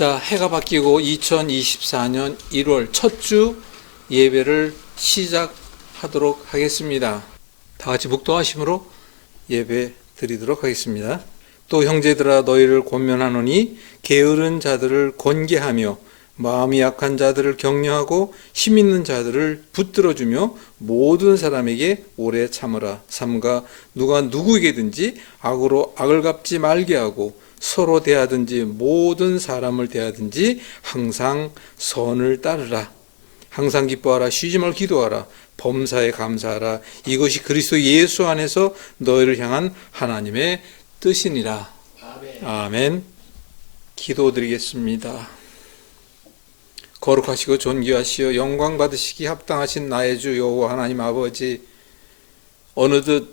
자, 해가 바뀌고 2024년 1월 첫 주 예배를 시작하도록 하겠습니다. 다 같이 묵도하심으로 예배 드리도록 하겠습니다. 또 형제들아 너희를 권면하노니 게으른 자들을 권계하며 마음이 약한 자들을 격려하고 힘 있는 자들을 붙들어주며 모든 사람에게 오래 참으라. 삼가 누가 누구에게든지 악으로 악을 갚지 말게 하고 서로 대하든지 모든 사람을 대하든지 항상 선을 따르라. 항상 기뻐하라. 쉬지 말고 기도하라. 범사에 감사하라. 이것이 그리스도 예수 안에서 너희를 향한 하나님의 뜻이니라. 아멘. 기도드리겠습니다. 거룩하시고 존귀하시오 영광 받으시기 합당하신 나의 주 여호와 하나님 아버지, 어느덧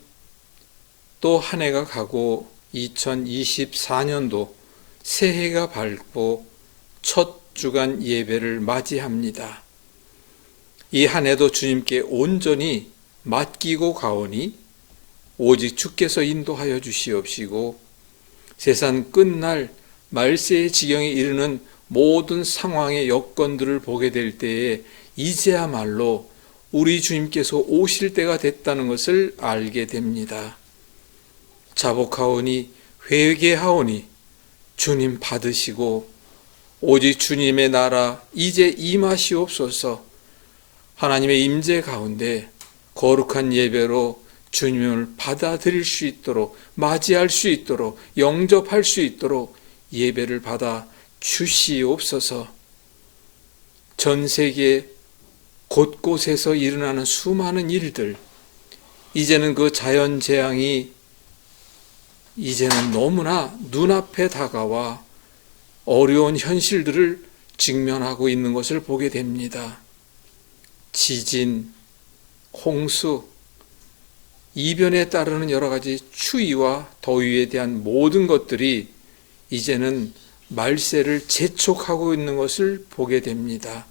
또 한 해가 가고 2024년도 새해가 밝고 첫 주간 예배를 맞이합니다. 이 한 해도 주님께 온전히 맡기고 가오니 오직 주께서 인도하여 주시옵시고 세상 끝날 말세의 지경에 이르는 모든 상황의 여건들을 보게 될 때에 이제야말로 우리 주님께서 오실 때가 됐다는 것을 알게 됩니다. 자복하오니 회개하오니 주님 받으시고 오직 주님의 나라 이제 임하시옵소서. 하나님의 임재 가운데 거룩한 예배로 주님을 받아들일 수 있도록, 맞이할 수 있도록, 영접할 수 있도록 예배를 받아 주시옵소서. 전 세계 곳곳에서 일어나는 수많은 일들, 이제는 그 자연재앙이 이제는 너무나 눈앞에 다가와 어려운 현실들을 직면하고 있는 것을 보게 됩니다. 지진, 홍수, 이변에 따르는 여러 가지 추위와 더위에 대한 모든 것들이 이제는 말세를 재촉하고 있는 것을 보게 됩니다.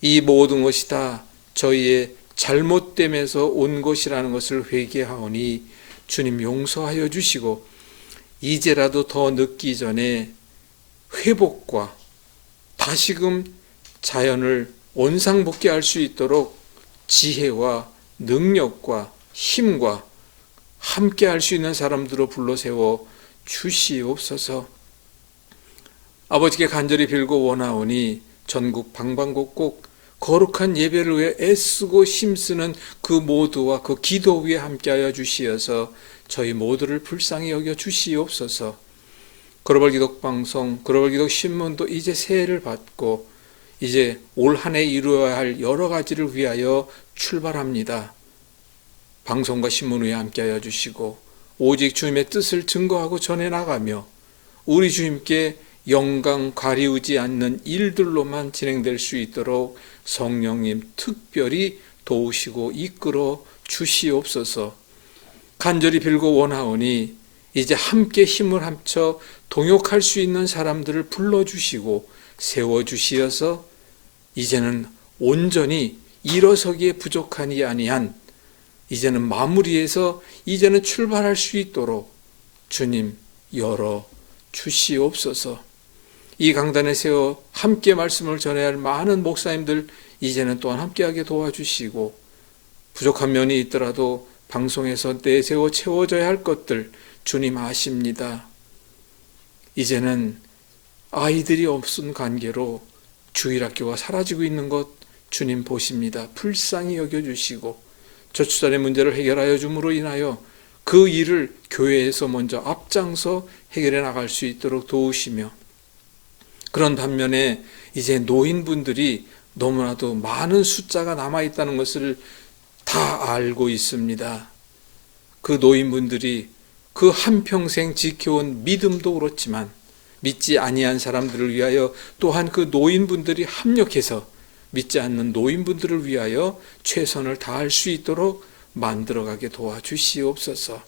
이 모든 것이 다 저희의 잘못됨에서 온 것이라는 것을 회개하오니 주님 용서하여 주시고 이제라도 더 늦기 전에 회복과 다시금 자연을 원상복귀할 수 있도록 지혜와 능력과 힘과 함께 할 수 있는 사람들로 불러세워 주시옵소서. 아버지께 간절히 빌고 원하오니 전국 방방곡곡 거룩한 예배를 위해 애쓰고 힘쓰는 그 모두와 그 기도 위에 함께하여 주시어서 저희 모두를 불쌍히 여겨 주시옵소서. 글로벌 기독방송, 글로벌 기독신문도 이제 새해를 받고 이제 올 한 해 이루어야 할 여러 가지를 위하여 출발합니다. 방송과 신문 위에 함께하여 주시고 오직 주님의 뜻을 증거하고 전해나가며 우리 주님께 영광 가리우지 않는 일들로만 진행될 수 있도록 성령님 특별히 도우시고 이끌어 주시옵소서. 간절히 빌고 원하오니 이제 함께 힘을 합쳐 동역할 수 있는 사람들을 불러주시고 세워주시어서 이제는 온전히 일어서기에 부족하니 아니한 이제는 마무리해서 이제는 출발할 수 있도록 주님 열어 주시옵소서. 이 강단에 세워 함께 말씀을 전해야 할 많은 목사님들 이제는 또한 함께하게 도와주시고 부족한 면이 있더라도 방송에서 내세워 채워져야 할 것들 주님 아십니다. 이제는 아이들이 없은 관계로 주일학교가 사라지고 있는 것 주님 보십니다. 불쌍히 여겨주시고 저출산의 문제를 해결하여 줌으로 인하여 그 일을 교회에서 먼저 앞장서 해결해 나갈 수 있도록 도우시며 그런 반면에 이제 노인분들이 너무나도 많은 숫자가 남아있다는 것을 다 알고 있습니다. 그 노인분들이 그 한평생 지켜온 믿음도 그렇지만 믿지 아니한 사람들을 위하여 또한 그 노인분들이 합력해서 믿지 않는 노인분들을 위하여 최선을 다할 수 있도록 만들어가게 도와주시옵소서.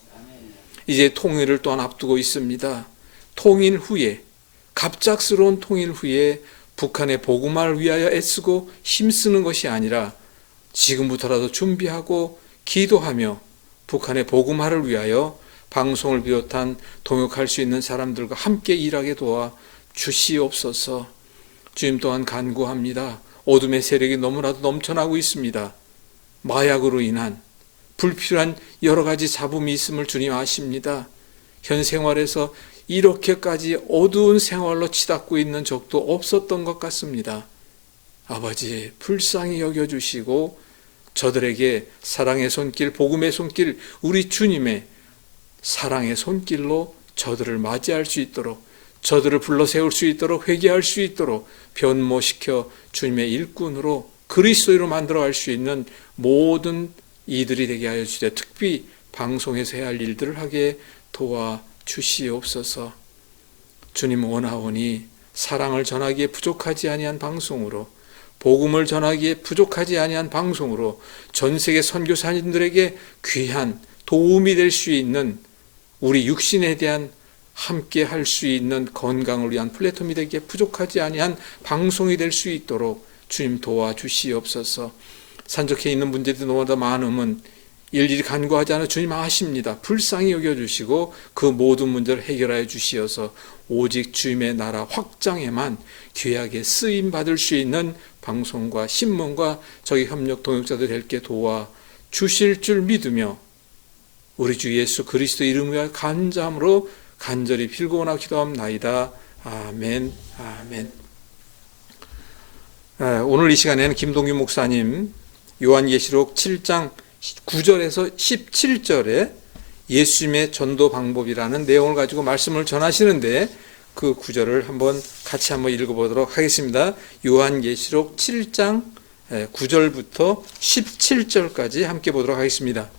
이제 통일을 또한 앞두고 있습니다. 통일 후에 갑작스러운 통일 후에 북한의 복음화를 위하여 애쓰고 힘쓰는 것이 아니라 지금부터라도 준비하고 기도하며 북한의 복음화를 위하여 방송을 비롯한 동역할 수 있는 사람들과 함께 일하게 도와 주시옵소서. 주님 또한 간구합니다. 어둠의 세력이 너무나도 넘쳐나고 있습니다. 마약으로 인한 불필요한 여러 가지 잡음이 있음을 주님 아십니다. 현 생활에서 이렇게까지 어두운 생활로 치닫고 있는 적도 없었던 것 같습니다. 아버지, 불쌍히 여겨주시고 저들에게 사랑의 손길, 복음의 손길, 우리 주님의 사랑의 손길로 저들을 맞이할 수 있도록, 저들을 불러 세울 수 있도록, 회개할 수 있도록 변모시켜 주님의 일꾼으로 그리스도로 만들어갈 수 있는 모든 이들이 되게 하여 주시되, 특히 방송에서 해야 할 일들을 하게 도와주시옵소서. 주님 원하오니 사랑을 전하기에 부족하지 아니한 방송으로, 복음을 전하기에 부족하지 아니한 방송으로 전 세계 선교사님들에게 귀한 도움이 될 수 있는, 우리 육신에 대한 함께 할 수 있는 건강을 위한 플랫폼이 되기에 부족하지 아니한 방송이 될 수 있도록 주님 도와주시옵소서. 산적해 있는 문제들이 너무나 많음은 일일이 간구하지 않아 주님 아십니다. 불쌍히 여겨주시고 그 모든 문제를 해결하여 주시어서 오직 주님의 나라 확장에만 귀하게 쓰임받을 수 있는 방송과 신문과 저희 협력 동역자들 될게 도와주실 줄 믿으며 우리 주 예수 그리스도 이름으로 간절함으로 간절히 빌고나 기도합나이다. 아멘. 아멘. 오늘 이 시간에는 김동규 목사님 요한계시록 7장 9절에서 17절에 예수님의 전도 방법이라는 내용을 가지고 말씀을 전하시는데, 그 구절을 같이 한번 읽어보도록 하겠습니다. 요한계시록 7장 9절부터 17절까지 함께 보도록 하겠습니다.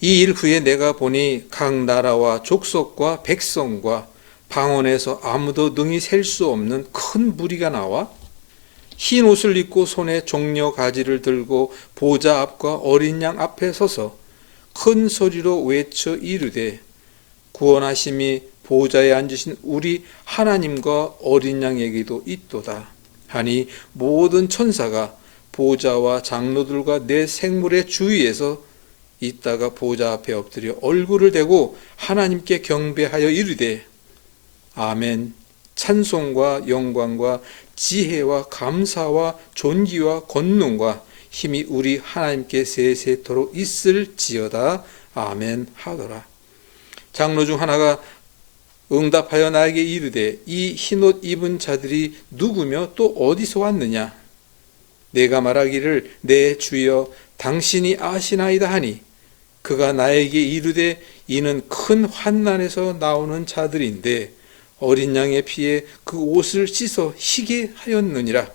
이 일 후에 내가 보니 각 나라와 족속과 백성과 방언에서 아무도 능히 셀 수 없는 큰 무리가 나와 흰 옷을 입고 손에 종려 가지를 들고 보좌 앞과 어린 양 앞에 서서 큰 소리로 외쳐 이르되, 구원하심이 보좌에 앉으신 우리 하나님과 어린 양에게도 있도다 하니, 모든 천사가 보좌와 장로들과 내 생물의 주위에서 있다가 보좌 앞에 엎드려 얼굴을 대고 하나님께 경배하여 이르되, 아멘. 찬송과 영광과 지혜와 감사와 존귀와 권능과 힘이 우리 하나님께 세세토록 있을지어다. 아멘 하더라. 장로 중 하나가 응답하여 나에게 이르되, 이 흰옷 입은 자들이 누구며 또 어디서 왔느냐? 내가 말하기를, 내 주여 당신이 아시나이다 하니, 그가 나에게 이르되, 이는 큰 환난에서 나오는 자들인데 어린 양의 피에 그 옷을 씻어 희게 하였느니라.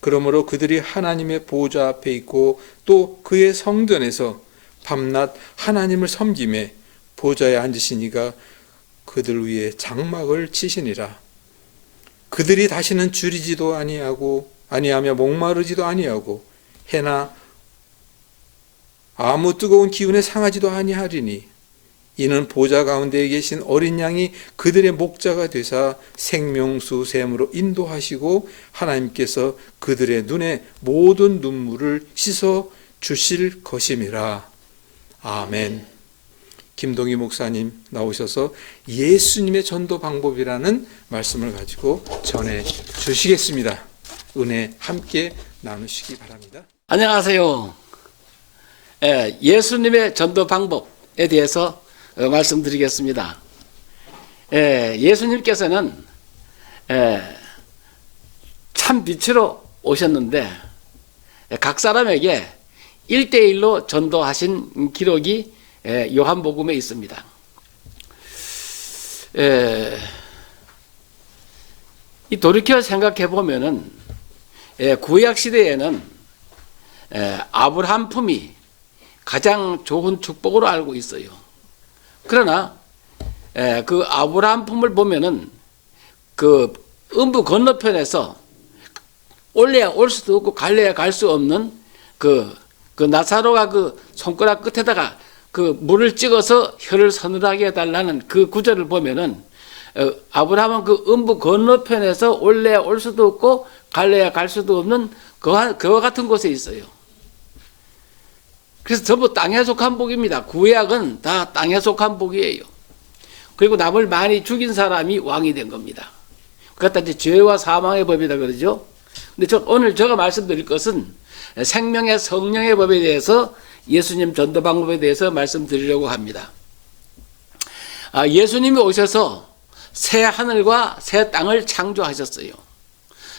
그러므로 그들이 하나님의 보좌 앞에 있고 또 그의 성전에서 밤낮 하나님을 섬기매 보좌에 앉으신 이가 그들 위에 장막을 치시니라. 그들이 다시는 줄이지도 아니하며 목마르지도 아니하고 해나 아무 뜨거운 기운에 상하지도 아니하리니, 이는 보좌 가운데에 계신 어린 양이 그들의 목자가 되사 생명수 샘으로 인도하시고 하나님께서 그들의 눈에 모든 눈물을 씻어 주실 것임이라. 아멘. 김동희 목사님 나오셔서 예수님의 전도 방법이라는 말씀을 가지고 전해 주시겠습니다. 은혜 함께 나누시기 바랍니다. 안녕하세요. 예수님의 전도 방법에 대해서 말씀드리겠습니다. 예수님께서는 참 빛으로 오셨는데 각 사람에게 1대1로 전도하신 기록이 요한복음에 있습니다. 이 돌이켜 생각해 보면은 구약 시대에는 아브라함 품이 가장 좋은 축복으로 알고 있어요. 그러나 그 아브라함 품을 보면은 그 음부 건너편에서 올래야 올 수도 없고 갈래야 갈 수 없는 그 나사로가 그 손가락 끝에다가 그 물을 찍어서 혀를 서늘하게 해달라는 그 구절을 보면은 아브라함은 그 음부 건너편에서 올래야 올 수도 없고 갈래야 갈 수도 없는 그와 같은 곳에 있어요. 그래서 전부 땅에 속한 복입니다. 구약은 다 땅에 속한 복이에요. 그리고 남을 많이 죽인 사람이 왕이 된 겁니다. 그것도 이제 죄와 사망의 법이다 그러죠. 근데 오늘 제가 말씀드릴 것은 생명의 성령의 법에 대해서 예수님 전도 방법에 대해서 말씀드리려고 합니다. 예수님이 오셔서 새 하늘과 새 땅을 창조하셨어요.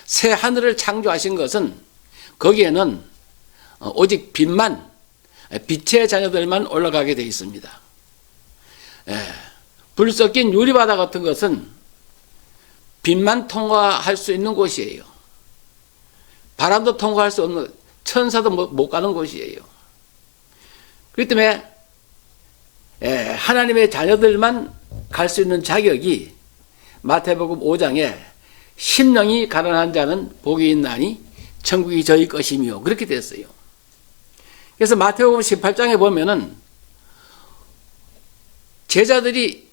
새 하늘을 창조하신 것은 거기에는 오직 빛의 자녀들만 올라가게 되어 있습니다. 불 섞인 유리바다 같은 것은 빛만 통과할 수 있는 곳이에요. 바람도 통과할 수 없는, 천사도 못 가는 곳이에요. 그렇기 때문에 하나님의 자녀들만 갈 수 있는 자격이 마태복음 5장에 심령이 가난한 자는 복이 있나니 천국이 저희 것이며 그렇게 됐어요. 그래서 마태복음 18장에 보면은 제자들이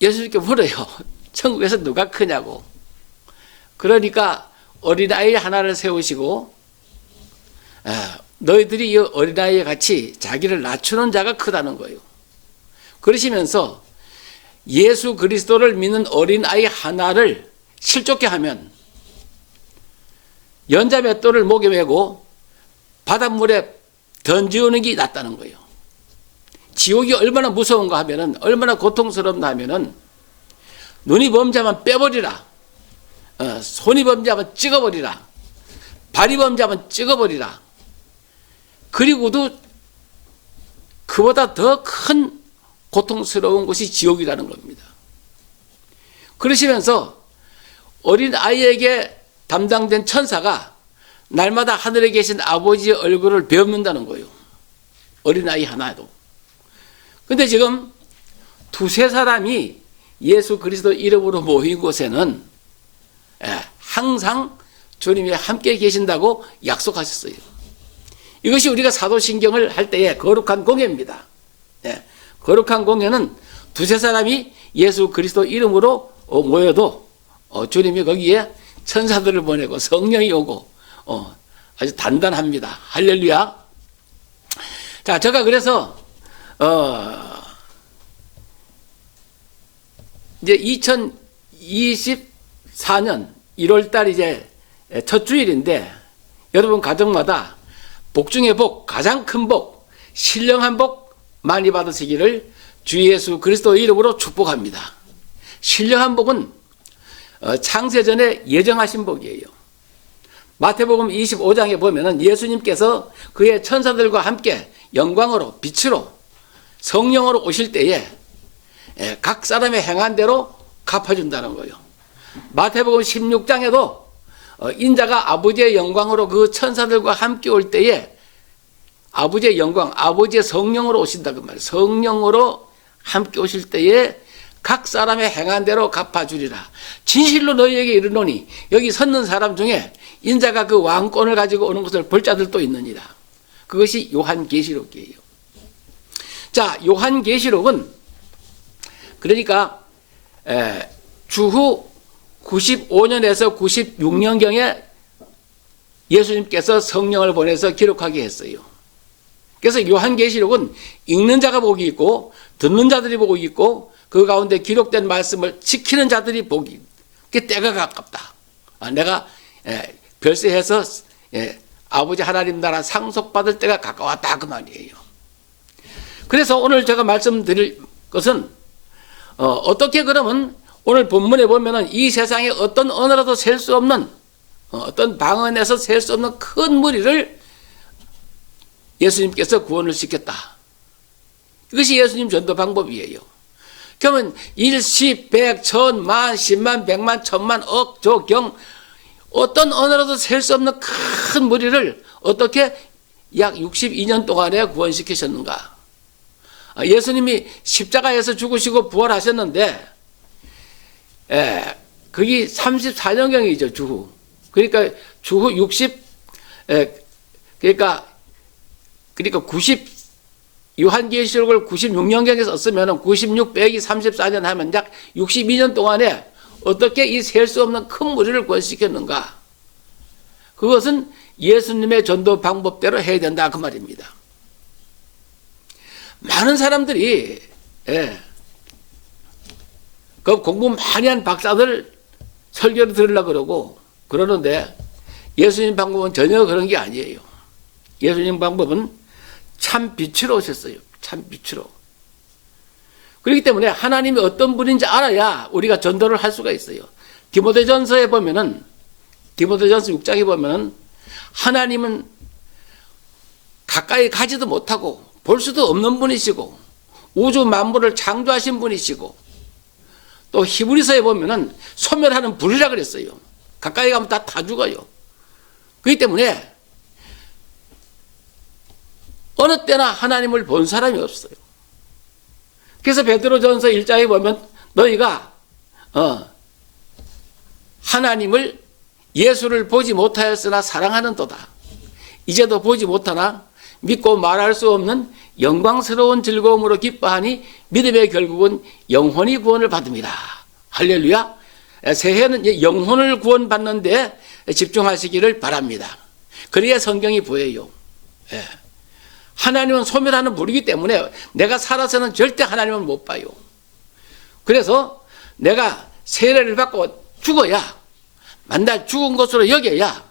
예수님께 물어요. 천국에서 누가 크냐고. 그러니까 어린아이 하나를 세우시고 너희들이 이 어린아이에 같이 자기를 낮추는 자가 크다는 거예요. 그러시면서 예수 그리스도를 믿는 어린아이 하나를 실족케 하면 연자맷돌을 목에 메고 바닷물에 던지우는 게 낫다는 거예요. 지옥이 얼마나 무서운가 하면은, 얼마나 고통스럽나 하면은, 눈이 범죄하면 빼버리라. 손이 범죄하면 찍어버리라. 발이 범죄하면 찍어버리라. 그리고도 그보다 더 큰 고통스러운 것이 지옥이라는 겁니다. 그러시면서 어린 아이에게 담당된 천사가 날마다 하늘에 계신 아버지의 얼굴을 배웁는다는 거예요. 어린아이 하나도. 근데 지금 두세 사람이 예수 그리스도 이름으로 모인 곳에는 항상 주님이 함께 계신다고 약속하셨어요. 이것이 우리가 사도신경을 할 때의 거룩한 공예입니다. 거룩한 공예는 두세 사람이 예수 그리스도 이름으로 모여도 주님이 거기에 천사들을 보내고 성령이 오고 아주 단단합니다. 할렐루야. 자, 제가 그래서 이제 2024년 1월달 이제 첫 주일인데 여러분 가정마다 복 중에 복, 가장 큰 복, 신령한 복 많이 받으시기를 주 예수 그리스도 이름으로 축복합니다. 신령한 복은 창세전에 예정하신 복이에요. 마태복음 25장에 보면은 예수님께서 그의 천사들과 함께 영광으로 빛으로 성령으로 오실 때에 각 사람의 행한 대로 갚아준다는 거예요. 마태복음 16장에도 인자가 아버지의 영광으로 그 천사들과 함께 올 때에 아버지의 영광, 아버지의 성령으로 오신다 그 말이에요. 성령으로 함께 오실 때에 각 사람의 행한 대로 갚아주리라. 진실로 너희에게 이르노니 여기 섰는 사람 중에 인자가 그 왕권을 가지고 오는 것을 볼 자들도 있느니라. 그것이 요한계시록이에요. 자, 요한계시록은 그러니까 주후 95년에서 96년경에 예수님께서 성령을 보내서 기록하게 했어요. 그래서 요한계시록은 읽는 자가 복이 있고 듣는 자들이 복이 있고 그 가운데 기록된 말씀을 지키는 자들이 복이, 그 때가 가깝다. 내가 별세해서 아버지 하나님 나라 상속받을 때가 가까웠다 그 말이에요. 그래서 오늘 제가 말씀드릴 것은 어떻게 그러면 오늘 본문에 보면은 이 세상에 어떤 언어라도 셀 수 없는 어떤 방언에서 셀 수 없는 큰 무리를 예수님께서 구원을 시켰다. 이것이 예수님 전도 방법이에요. 그러면 일시, 백, 천, 만, 십만, 백만, 천만, 억, 조, 경 어떤 언어라도 셀 수 없는 큰 무리를 어떻게 약 62년 동안에 구원시키셨는가. 예수님이 십자가에서 죽으시고 부활하셨는데 그게 34년경이죠. 주후. 그러니까 주후 90 요한계시록을 96년경에 썼으면 96 빼기 34년 하면 약 62년 동안에 어떻게 이 셀 수 없는 큰 무리를 구원시켰는가. 그것은 예수님의 전도 방법대로 해야 된다 그 말입니다. 많은 사람들이 그 공부 많이 한 박사들 설교를 들으려고 그러고 그러는데 예수님 방법은 전혀 그런 게 아니에요. 예수님 방법은 참 빛으로 오셨어요. 참 빛으로. 그렇기 때문에 하나님이 어떤 분인지 알아야 우리가 전도를 할 수가 있어요. 디모데전서에 보면은 디모데전서 6장에 보면은 하나님은 가까이 가지도 못하고 볼 수도 없는 분이시고 우주 만물을 창조하신 분이시고 또 히브리서에 보면은 소멸하는 불이라 그랬어요. 가까이 가면 다 죽어요. 그렇기 때문에 어느 때나 하나님을 본 사람이 없어요. 그래서 베드로전서 1장에 보면 너희가 하나님을 예수를 보지 못하였으나 사랑하는도다. 이제도 보지 못하나 믿고 말할 수 없는 영광스러운 즐거움으로 기뻐하니 믿음의 결국은 영혼이 구원을 받습니다. 할렐루야. 새해는 영혼을 구원받는 데 집중하시기를 바랍니다. 그래야 성경이 보여요. 하나님은 소멸하는 불이기 때문에 내가 살아서는 절대 하나님을 못 봐요. 그래서 내가 세례를 받고 죽어야 만날 죽은 것으로 여겨야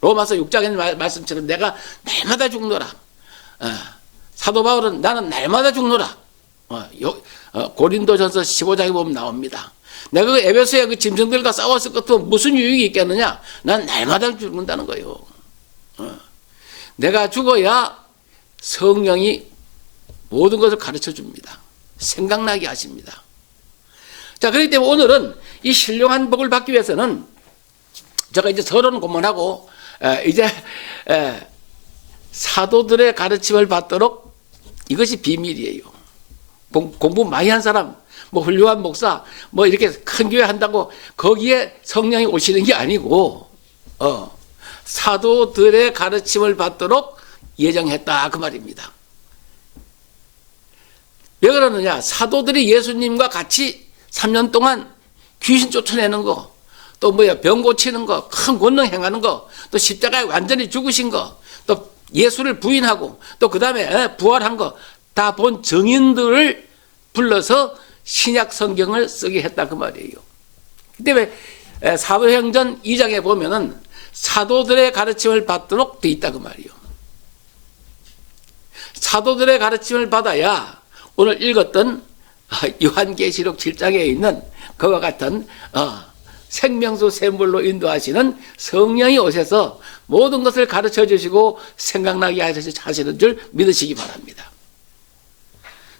로마서 6장의 말씀처럼 내가 날마다 죽노라. 사도 바울은 나는 날마다 죽노라. 고린도전서 15장에 보면 나옵니다. 내가 그 에베소의 그 짐승들과 싸웠을 것 같으면 무슨 유익이 있겠느냐? 난 날마다 죽는다는 거예요. 내가 죽어야 성령이 모든 것을 가르쳐 줍니다. 생각나게 하십니다. 자, 그렇기 때문에 오늘은 이 신령한 복을 받기 위해서는 제가 이제 서론은 고만하고 이제 사도들의 가르침을 받도록 이것이 비밀이에요. 공부 많이 한 사람, 뭐 훌륭한 목사, 뭐 이렇게 큰 교회 한다고 거기에 성령이 오시는 게 아니고 사도들의 가르침을 받도록 예정했다 그 말입니다. 왜 그러느냐? 사도들이 예수님과 같이 3년 동안 귀신 쫓아내는 거, 또 병 고치는 거, 큰 권능 행하는 거, 또 십자가에 완전히 죽으신 거, 또 예수를 부인하고 또 그 다음에 부활한 거 다 본 증인들을 불러서 신약 성경을 쓰게 했다 그 말이에요. 그 때문에 사도행전 2장에 보면은 사도들의 가르침을 받도록 돼 있다 그 말이에요. 사도들의 가르침을 받아야 오늘 읽었던 요한계시록 7장에 있는 그와 같은 생명수 샘물로 인도하시는 성령이 오셔서 모든 것을 가르쳐 주시고 생각나게 하시는 줄 믿으시기 바랍니다.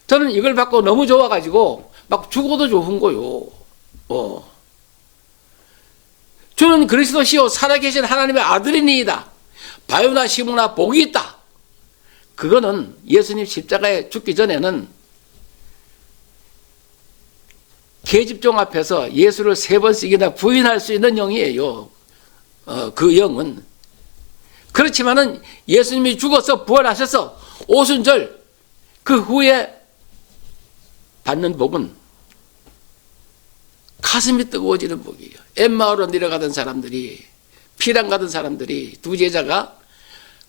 저는 이걸 받고 너무 좋아가지고 막 죽어도 좋은 거요. 주는 그리스도시요 살아계신 하나님의 아들이니이다. 바요나 시므나 복이 있다. 그거는 예수님 십자가에 죽기 전에는 계집종 앞에서 예수를 3번씩이나 부인할 수 있는 영이에요. 그 영은. 그렇지만은 예수님이 죽어서 부활하셔서 오순절 그 후에 받는 복은 가슴이 뜨거워지는 복이에요. 엠마오로 내려가던 사람들이, 피랑 가던 사람들이, 두 제자가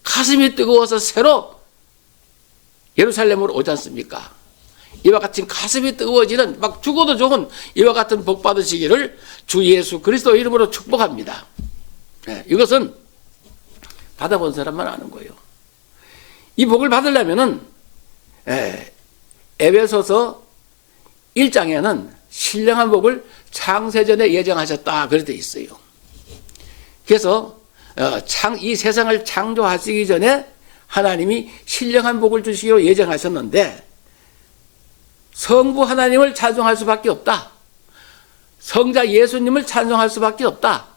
가슴이 뜨거워서 새로 예루살렘으로 오지 않습니까? 이와 같은 가슴이 뜨거워지는 막 죽어도 좋은 이와 같은 복 받으시기를 주 예수 그리스도 이름으로 축복합니다. 이것은 받아본 사람만 아는 거예요. 이 복을 받으려면은 에베소서 1장에는 신령한 복을 창세전에 예정하셨다 그렇게 돼 있어요. 그래서 이 세상을 창조하시기 전에 하나님이 신령한 복을 주시기로 예정하셨는데 성부 하나님을 찬송할 수밖에 없다. 성자 예수님을 찬송할 수밖에 없다.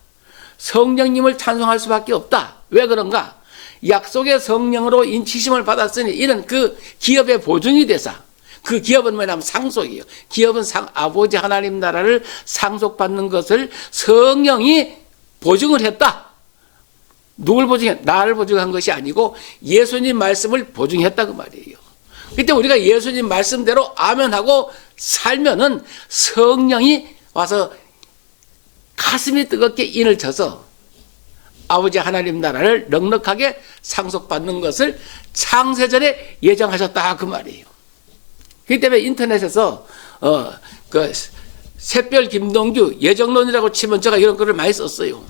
성령님을 찬송할 수밖에 없다. 왜 그런가? 약속의 성령으로 인치심을 받았으니 이는 그 기업의 보증이 되사. 그 기업은 뭐냐면 상속이에요. 기업은 아버지 하나님 나라를 상속받는 것을 성령이 보증을 했다. 누굴 보증해? 나를 보증한 것이 아니고 예수님 말씀을 보증했다 그 말이에요. 그때 우리가 예수님 말씀대로 아멘하고 살면은 성령이 와서 가슴이 뜨겁게 인을 쳐서 아버지 하나님 나라를 넉넉하게 상속받는 것을 창세전에 예정하셨다 그 말이에요. 그렇기 때문에 인터넷에서 그 샛별 김동규 예정론이라고 치면 제가 이런 글을 많이 썼어요.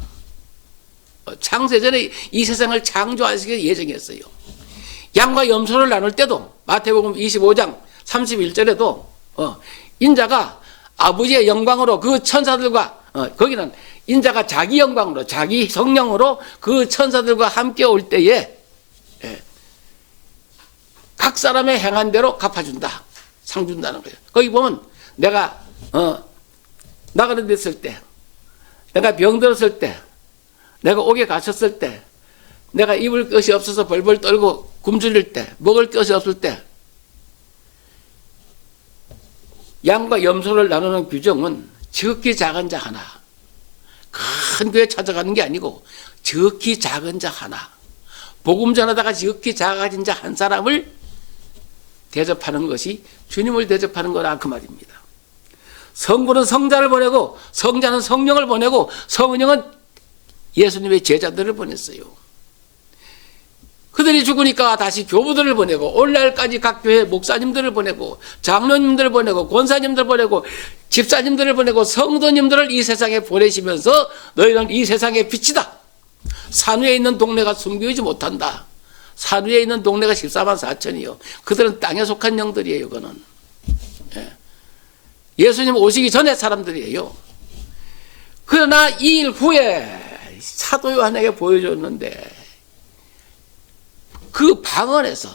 창세전에 이 세상을 창조하시기 예정했어요. 양과 염소를 나눌 때도 마태복음 25장 31절에도 인자가 아버지의 영광으로 그 천사들과 거기는 인자가 자기 영광으로 자기 성령으로 그 천사들과 함께 올 때에 각 사람의 행한 대로 갚아준다. 상 준다는 거예요. 거기 보면 내가 나가는 데 있을 때, 내가 병들었을 때, 내가 옥에 갇혔을 때, 내가 입을 것이 없어서 벌벌 떨고 굶주릴 때, 먹을 것이 없을 때, 양과 염소를 나누는 규정은 지극히 작은 자 하나, 큰 교회 찾아가는 게 아니고 지극히 작은 자 하나, 복음 전하다가 지극히 작아진 자 한 사람을 대접하는 것이 주님을 대접하는 거라 그 말입니다. 성부는 성자를 보내고 성자는 성령을 보내고 성령은 예수님의 제자들을 보냈어요. 그들이 죽으니까 다시 교부들을 보내고 오늘날까지 각 교회 목사님들을 보내고 장로님들을 보내고 권사님들을 보내고 집사님들을 보내고 성도님들을 이 세상에 보내시면서 너희는 이 세상의 빛이다. 산 위에 있는 동네가 숨기지 못한다. 산 위에 있는 동네가 14만 4천이요. 그들은 땅에 속한 영들이에요. 그거는. 예수님 오시기 전에 사람들이에요. 그러나 이 일 후에 사도 요한에게 보여줬는데 그 방언에서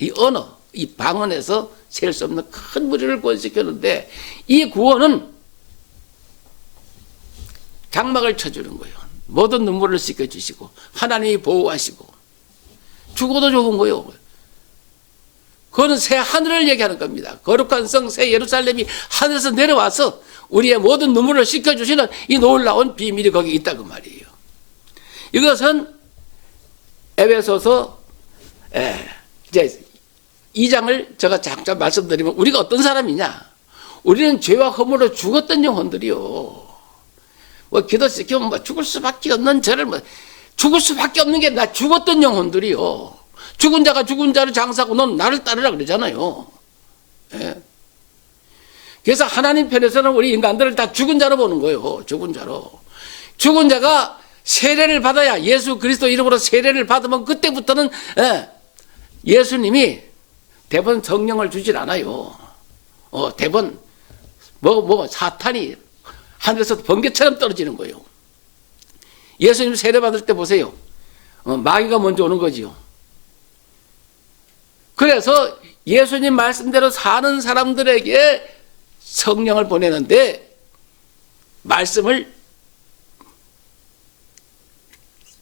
이 언어, 이 방언에서 셀 수 없는 큰 무리를 구원시켰는데 이 구원은 장막을 쳐주는 거예요. 모든 눈물을 씻겨주시고 하나님이 보호하시고 죽어도 좋은 거예요. 그거는 새 하늘을 얘기하는 겁니다. 거룩한 성 새 예루살렘이 하늘에서 내려와서 우리의 모든 눈물을 씻겨주시는 이 놀라운 비밀이 거기 있다고 말이에요. 이것은 에베소서 이제 2장을 제가 잠깐 말씀드리면 우리가 어떤 사람이냐? 우리는 죄와 허물로 죽었던 영혼들이요. 뭐 기도시키면 뭐 죽을 수밖에 없는 죄를 죽을 수밖에 없는 게 나 죽었던 영혼들이요. 죽은 자가 죽은 자를 장사하고 넌 나를 따르라 그러잖아요. 예. 그래서 하나님 편에서는 우리 인간들을 다 죽은 자로 보는 거예요. 죽은 자로. 죽은 자가 세례를 받아야 예수 그리스도 이름으로 세례를 받으면 그때부터는 예수님이 대번 성령을 주질 않아요. 대번 사탄이 하늘에서 번개처럼 떨어지는 거예요. 예수님 세례 받을 때 보세요. 마귀가 먼저 오는 거지요. 그래서 예수님 말씀대로 사는 사람들에게 성령을 보내는데 말씀을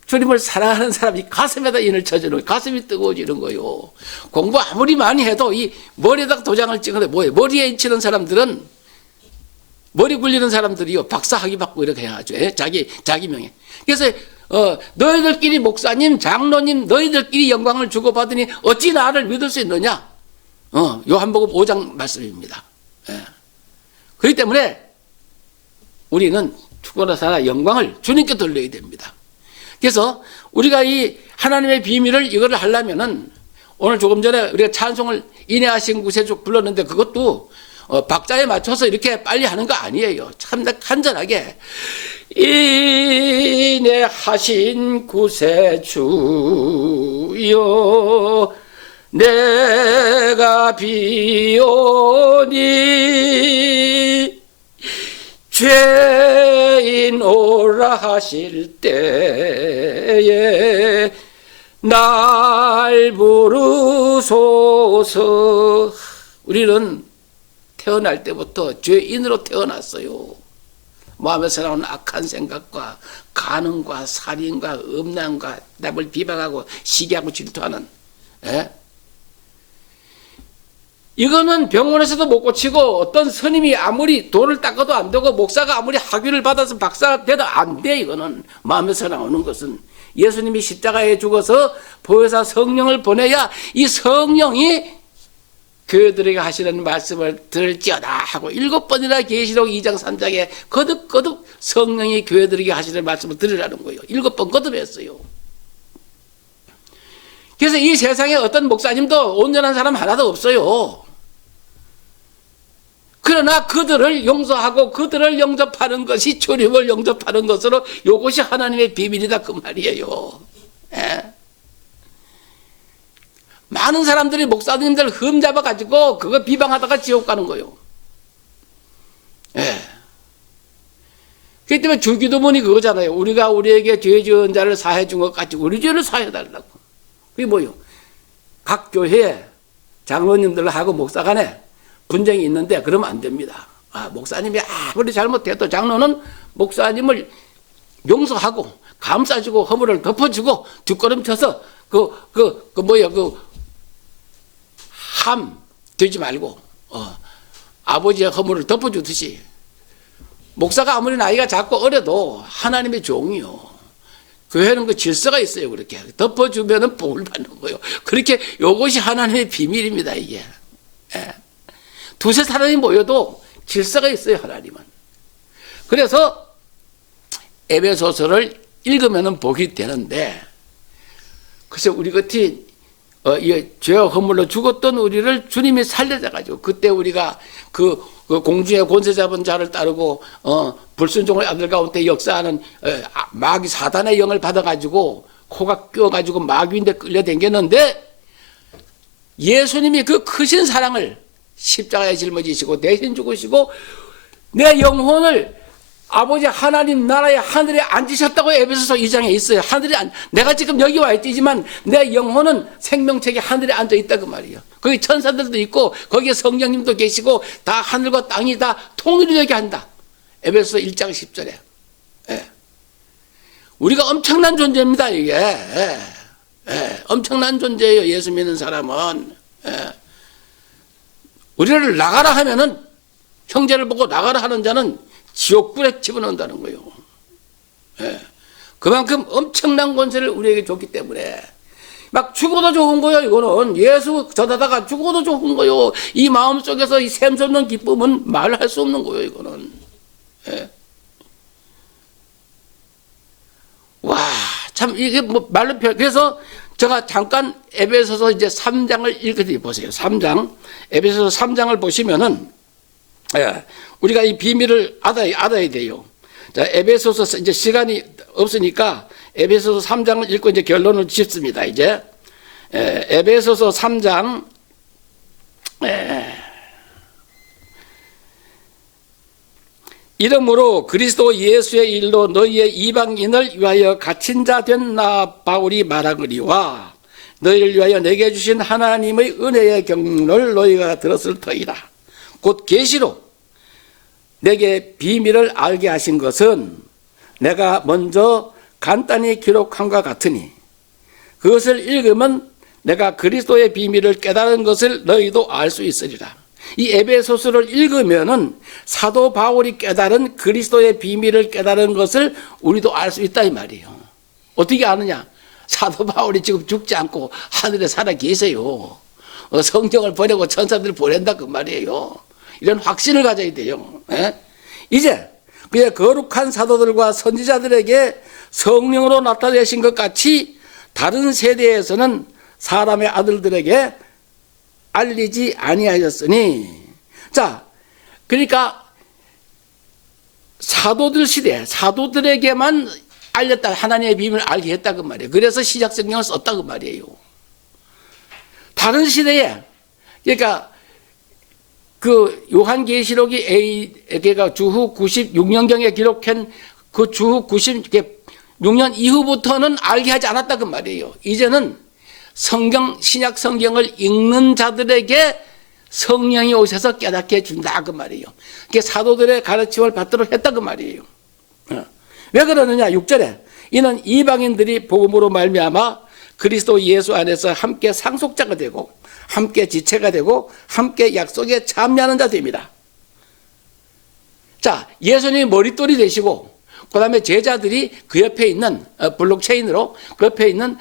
주님을 사랑하는 사람이 가슴에다 인을 쳐주는 거예요. 가슴이 뜨거워지는 거예요. 공부 아무리 많이 해도 이 머리에다 도장을 찍는데 뭐예요? 머리에 인치는 사람들은 머리 굴리는 사람들이요. 박사 학위 받고 이렇게 해야죠. 자기 명예. 그래서 너희들끼리 목사님, 장로님, 너희들끼리 영광을 주고받으니 어찌 나를 믿을 수 있느냐? 요한복음 5장 말씀입니다. 그렇기 때문에 우리는 죽거나 살아 영광을 주님께 돌려야 됩니다. 그래서 우리가 이 하나님의 비밀을 이거를 하려면은 오늘 조금 전에 우리가 찬송을 인내하신 구세주 불렀는데 그것도 박자에 맞춰서 이렇게 빨리 하는 거 아니에요. 참 간절하게 인내하신 구세주여 내가 비오니 죄인 오라 하실 때에 날 부르소서. 우리는 태어날 때부터 죄인으로 태어났어요. 마음에서 나오는 악한 생각과 간음과 살인과 음란과 남을 비방하고 시기하고 질투하는 이거는 병원에서도 못 고치고 어떤 스님이 아무리 돈을 닦아도 안 되고 목사가 아무리 학위를 받아서 박사가 돼도 안 돼. 이거는 마음에서 나오는 것은 예수님이 십자가에 죽어서 보혜사 성령을 보내야 이 성령이 교회들에게 하시는 말씀을 들을지어다 하고 7번이나 계시록 2장 3장에 거듭거듭 성령이 교회들에게 하시는 말씀을 들으라는 거예요. 7번 거듭했어요. 그래서 이 세상에 어떤 목사님도 온전한 사람 하나도 없어요. 그러나 그들을 용서하고 그들을 영접하는 것이 주님을 영접하는 것으로 이것이 하나님의 비밀이다 그 말이에요. 예? 많은 사람들이 목사님들 흠잡아 가지고 그거 비방하다가 지옥 가는 거예요. 예. 그렇기 때문에 주기도문이 그거잖아요. 우리가 우리에게 죄 지은 자를 사해 준 것 같이 우리 죄를 사해 달라고. 그게 뭐요? 각 교회에 장로님들하고 목사 간에 분쟁이 있는데 그러면 안 됩니다. 목사님이 아무리 잘못해도 장로는 목사님을 용서하고 감싸주고 허물을 덮어주고 뒷걸음 쳐서 함 되지 말고 아버지의 허물을 덮어주듯이 목사가 아무리 나이가 작고 어려도 하나님의 종이요. 교회는 그 질서가 있어요. 그렇게 덮어주면은 복을 받는 거예요. 그렇게 이것이 하나님의 비밀입니다. 이게. 예. 두세 사람이 모여도 질서가 있어요. 하나님은. 그래서 에베소서를 읽으면은 복이 되는데, 글쎄 우리 같이 죄와 허물로 죽었던 우리를 주님이 살려줘가지고 그때 우리가 그 공중의 권세 잡은 자를 따르고 불순종의 아들 가운데 역사하는 마귀 사단의 영을 받아가지고 코가 끼어가지고 마귀인데 끌려댕겼는데 예수님이 그 크신 사랑을 십자가에 짊어지시고 대신 죽으시고 내 영혼을 아버지 하나님 나라의 하늘에 앉으셨다고 에베소서 2장에 있어요. 내가 지금 여기 와 있지만 내 영혼은 생명책에 하늘에 앉아 있다 그 말이에요. 거기 천사들도 있고 거기에 성령님도 계시고 다 하늘과 땅이 다 통일이 되게 한다. 에베소서 1장 10절에. 예. 우리가 엄청난 존재입니다. 이게. 예. 엄청난 존재예요. 예수 믿는 사람은. 예. 우리를 나가라 하면은 형제를 보고 나가라 하는 자는 지옥불에 집어넣는다는 거예요. 예. 그만큼 엄청난 권세를 우리에게 줬기 때문에 막 죽어도 좋은 거예요. 이거는 예수 전하다가 죽어도 좋은 거예요. 이 마음속에서 이 샘솟는 기쁨은 말할 수 없는 거예요. 이거는. 예. 와, 참 이게 뭐 말로 그래서 제가 잠깐 에베소서 이제 3장을 읽어드려 보세요. 3장 에베소서 3장을 보시면은 우리가 이 비밀을 알아야 돼요. 자, 에베소서 이제 시간이 없으니까 에베소서 3장을 읽고 이제 결론을 짓습니다. 이제 에베소서 3장 이러므로 그리스도 예수의 일로 너희의 이방인을 위하여 갇힌 자 된 나 바울이 말하거니와 너희를 위하여 내게 주신 하나님의 은혜의 경륜을 너희가 들었을 터이다. 곧 계시로 내게 비밀을 알게 하신 것은 내가 먼저 간단히 기록한과 같으니 그것을 읽으면 내가 그리스도의 비밀을 깨달은 것을 너희도 알 수 있으리라. 이 에베소서를 읽으면은 사도 바울이 깨달은 그리스도의 비밀을 깨달은 것을 우리도 알 수 있다 이 말이에요. 어떻게 아느냐? 사도 바울이 지금 죽지 않고 하늘에 살아 계세요. 성경을 보내고 천사들을 보낸다 그 말이에요. 이런 확신을 가져야 돼요. 이제 그의 거룩한 사도들과 선지자들에게 성령으로 나타내신 것 같이 다른 세대에서는 사람의 아들들에게 알리지 아니하였으니, 자, 그러니까 사도들 시대, 사도들에게만 알렸다, 하나님의 비밀을 알게 했다 그 말이에요. 그래서 시작 성경을 썼다 그 말이에요. 다른 시대에, 그러니까 그 요한계시록이 걔가 주후 96년경에 기록한 그 주후 96년 이후부터는 알게 하지 않았다 그 말이에요. 이제는 신약 성경을 읽는 자들에게 성령이 오셔서 깨닫게 해준다 그 말이에요. 그게 사도들의 가르침을 받도록 했다 그 말이에요. 왜 그러느냐? 6절에 이는 이방인들이 복음으로 말미암아 그리스도 예수 안에서 함께 상속자가 되고 함께 지체가 되고 함께 약속에 참여하는 자 됩니다. 자, 예수님이 머릿돌이 되시고 그 다음에 제자들이 그 옆에 있는 블록체인으로 그 옆에 있는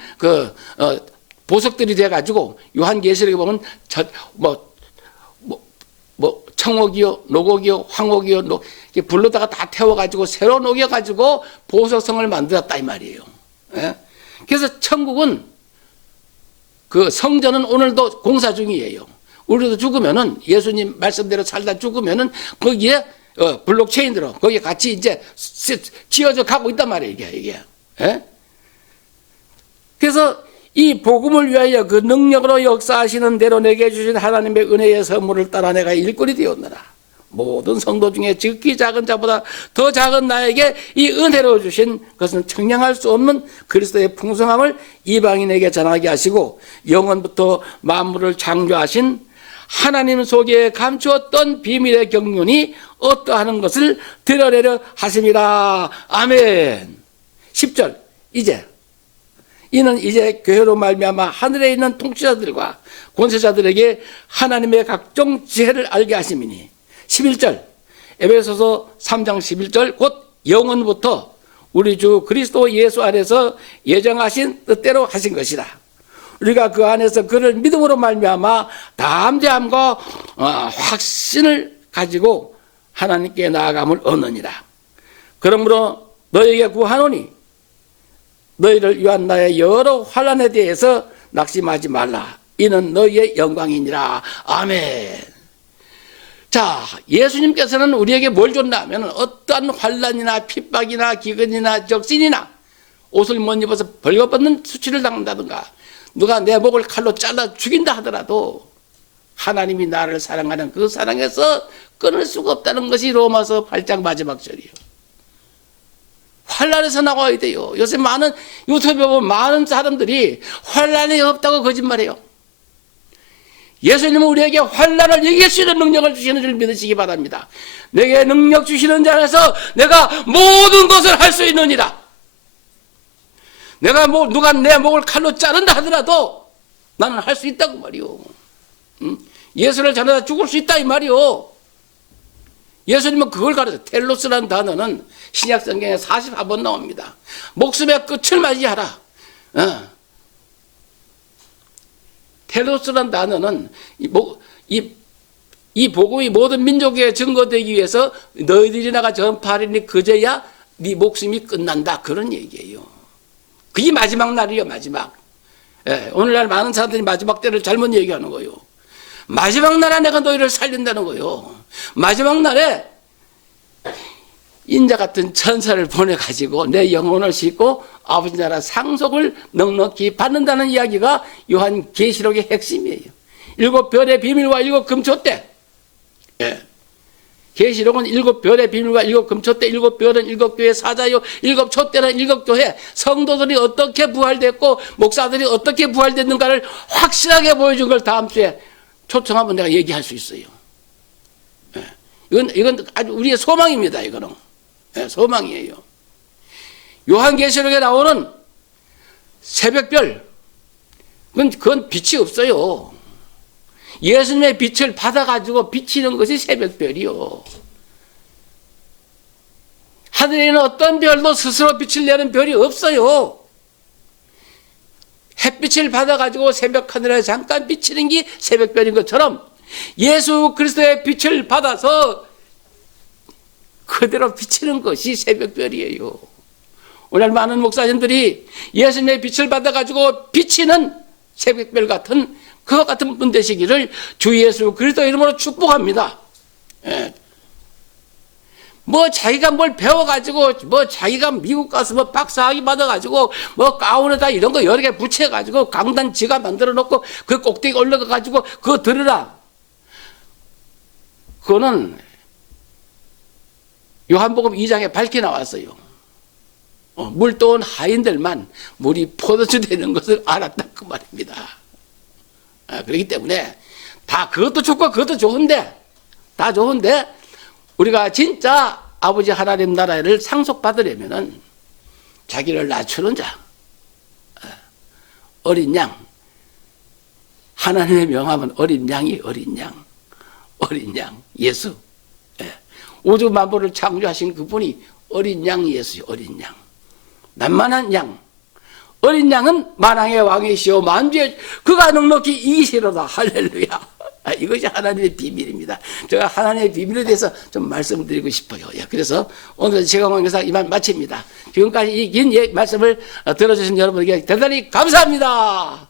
보석들이 돼가지고 요한계시록에 보면 청옥이요, 녹옥이요, 황옥이요, 이렇게 불로다가 다 태워가지고 새로 녹여가지고 보석성을 만들었다 이 말이에요. 예? 그래서 천국은 그 성전은 오늘도 공사 중이에요. 우리도 죽으면은 예수님 말씀대로 살다 죽으면은 거기에 블록체인으로 거기에 같이 이제 지어져 가고 있단 말이에요, 이게. 예? 그래서 이 복음을 위하여 그 능력으로 역사하시는 대로 내게 주신 하나님의 은혜의 선물을 따라 내가 일꾼이 되었노라. 모든 성도 중에 즉기 작은 자보다 더 작은 나에게 이 은혜로 주신 것은 청량할 수 없는 그리스도의 풍성함을 이방인에게 전하게 하시고 영원부터 만물을 창조하신 하나님 속에 감추었던 비밀의 경륜이 어떠하는 것을 드러내려 하심이라. 아멘. 10절 이는 이제 교회로 말미암아 하늘에 있는 통치자들과 권세자들에게 하나님의 각종 지혜를 알게 하심이니. 11절 에베소서 3장 11절 곧 영원부터 우리 주 그리스도 예수 안에서 예정하신 뜻대로 하신 것이라. 우리가 그 안에서 그를 믿음으로 말미암아 담대함과 확신을 가지고 하나님께 나아감을 얻느니라. 그러므로 너에게 구하노니 너희를 위한 나의 여러 환난에 대해서 낙심하지 말라. 이는 너희의 영광이니라. 아멘. 자, 예수님께서는 우리에게 뭘 줬나 하면 어떠한 환난이나 핍박이나 기근이나 적신이나 옷을 못 입어서 벌거벗는 수치를 당한다든가 누가 내 목을 칼로 잘라 죽인다 하더라도 하나님이 나를 사랑하는 그 사랑에서 끊을 수가 없다는 것이 로마서 8장 마지막 절이에요. 환난에서 나와야 돼요. 요새 많은 유튜브에 보면 많은 사람들이 환난이 없다고 거짓말해요. 예수님은 우리에게 환난을 이길 수 있는 능력을 주시는 줄 믿으시기 바랍니다. 내게 능력 주시는 자 안에서 내가 모든 것을 할 수 있느니라. 내가 누가 내 목을 칼로 자른다 하더라도 나는 할 수 있다고 말이요. 예수를 전하다 죽을 수 있다 이 말이요. 예수님은 그걸 가르쳐. 텔로스라는 단어는 신약 성경에 44번 나옵니다. 목숨의 끝을 맞이하라. 텔로스라는 단어는 이 복음이 모든 민족에 증거되기 위해서 너희들이 나가 전파하리니 그제야 네 목숨이 끝난다. 그런 얘기예요. 그게 마지막 날이에요. 마지막. 오늘날 많은 사람들이 마지막 때를 잘못 얘기하는 거예요. 마지막 날에 내가 너희를 살린다는 거예요. 마지막 날에 인자 같은 천사를 보내가지고 내 영혼을 싣고 아버지 나라 상속을 넉넉히 받는다는 이야기가 요한 계시록의 핵심이에요. 7별의 비밀과 7금초대. 계시록은 7별의 비밀과 7금초대, 7별은 7교회 사자요, 7촛대는 7교회, 성도들이 어떻게 부활됐고 목사들이 어떻게 부활됐는가를 확실하게 보여준 걸 다음 주에 초청하면 내가 얘기할 수 있어요. 이건 아주 우리의 소망입니다. 이거는 소망이에요. 요한계시록에 나오는 새벽별, 그건 빛이 없어요. 예수님의 빛을 받아가지고 비치는 것이 새벽별이요. 하늘에 있는 어떤 별도 스스로 빛을 내는 별이 없어요. 햇빛을 받아가지고 새벽 하늘에 잠깐 비치는 게 새벽별인 것처럼 예수 그리스도의 빛을 받아서 그대로 비치는 것이 새벽별이에요. 오늘 많은 목사님들이 예수님의 빛을 받아가지고 비치는 새벽별 같은 그와 같은 분 되시기를 주 예수 그리스도 이름으로 축복합니다. 뭐 자기가 뭘 배워가지고 뭐 자기가 미국 가서 뭐 박사학위 받아가지고 뭐 가운에다 이런 거 여러 개 붙여가지고 강단 지가 만들어 놓고 그 꼭대기 올라가가지고 그거 들으라. 그거는 요한복음 2장에 밝게 나왔어요. 물도온 하인들만 물이 포도주 되는 것을 알았다 그 말입니다. 그렇기 때문에 다 그것도 좋고 그것도 좋은데 다 좋은데 우리가 진짜 아버지 하나님 나라를 상속받으려면은 자기를 낮추는 자, 어린 양, 하나님의 명함은 어린 양이 어린 양, 어린 양 예수. 우주 만물을 창조하신 그분이 어린 양 예수요. 어린 양, 만만한 양. 어린 양은 만왕의 왕이시오 만주의 그가 넉넉히 이시로다. 할렐루야. 이것이 하나님의 비밀입니다. 제가 하나님의 비밀에 대해서 좀 말씀드리고 싶어요. 그래서 오늘 최강원 교사 이만 마칩니다. 지금까지 이 긴 말씀을 들어주신 여러분에게 대단히 감사합니다.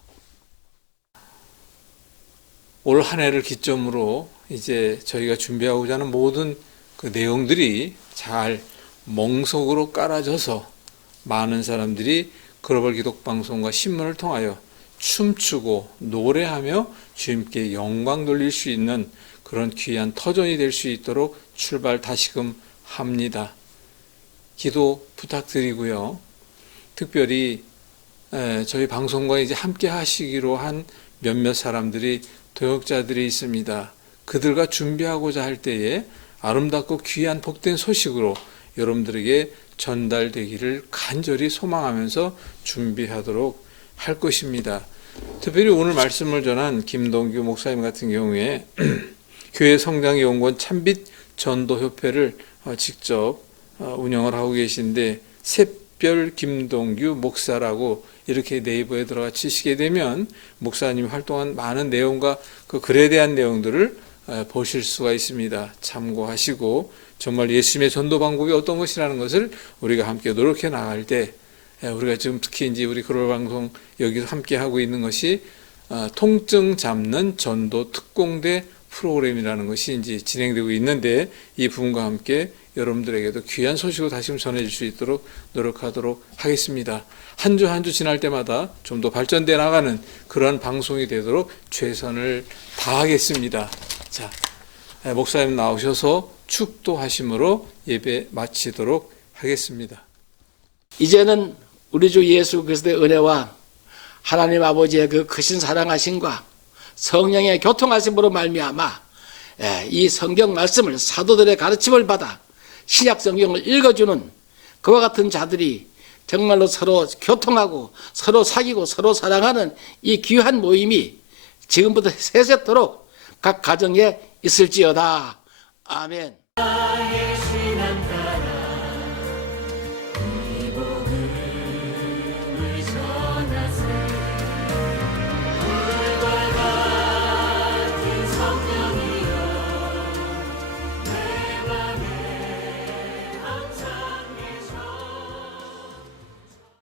올 한 해를 기점으로 이제 저희가 준비하고자 하는 모든 그 내용들이 잘 멍석으로 깔아져서 많은 사람들이 글로벌 기독방송과 신문을 통하여 춤추고 노래하며 주님께 영광 돌릴 수 있는 그런 귀한 터전이 될 수 있도록 출발 다시금 합니다. 기도 부탁드리고요. 특별히 저희 방송과 이제 함께 하시기로 한 몇몇 사람들이 도역자들이 있습니다. 그들과 준비하고자 할 때에 아름답고 귀한 복된 소식으로 여러분들에게 전달되기를 간절히 소망하면서 준비하도록 할 것입니다. 특별히 오늘 말씀을 전한 김동규 목사님 같은 경우에 교회 성장연구원 참빛 전도협회를 직접 운영을 하고 계신데 샛별 김동규 목사라고 이렇게 네이버에 들어가 치시게 되면 목사님이 활동한 많은 내용과 그 글에 대한 내용들을 보실 수가 있습니다. 참고하시고 정말 예수님의 전도 방법이 어떤 것이라는 것을 우리가 함께 노력해 나갈 때 우리가 지금 특히 이제 우리 글로벌 방송 여기서 함께 하고 있는 것이 통증 잡는 전도 특공대 프로그램이라는 것이 이제 진행되고 있는데 이 부분과 함께 여러분들에게도 귀한 소식을 다시 전해줄 수 있도록 노력하도록 하겠습니다. 한 주 한 주 지날 때마다 좀 더 발전돼 나가는 그런 방송이 되도록 최선을 다하겠습니다. 자, 목사님 나오셔서 축도하심으로 예배 마치도록 하겠습니다. 이제는 우리 주 예수 그리스도의 은혜와 하나님 아버지의 그 크신 사랑하심과 성령의 교통하심으로 말미암아 이 성경 말씀을 사도들의 가르침을 받아 신약 성경을 읽어주는 그와 같은 자들이 정말로 서로 교통하고 서로 사귀고 서로 사랑하는 이 귀한 모임이 지금부터 세세토록 각 가정에 있을지어다. 아멘.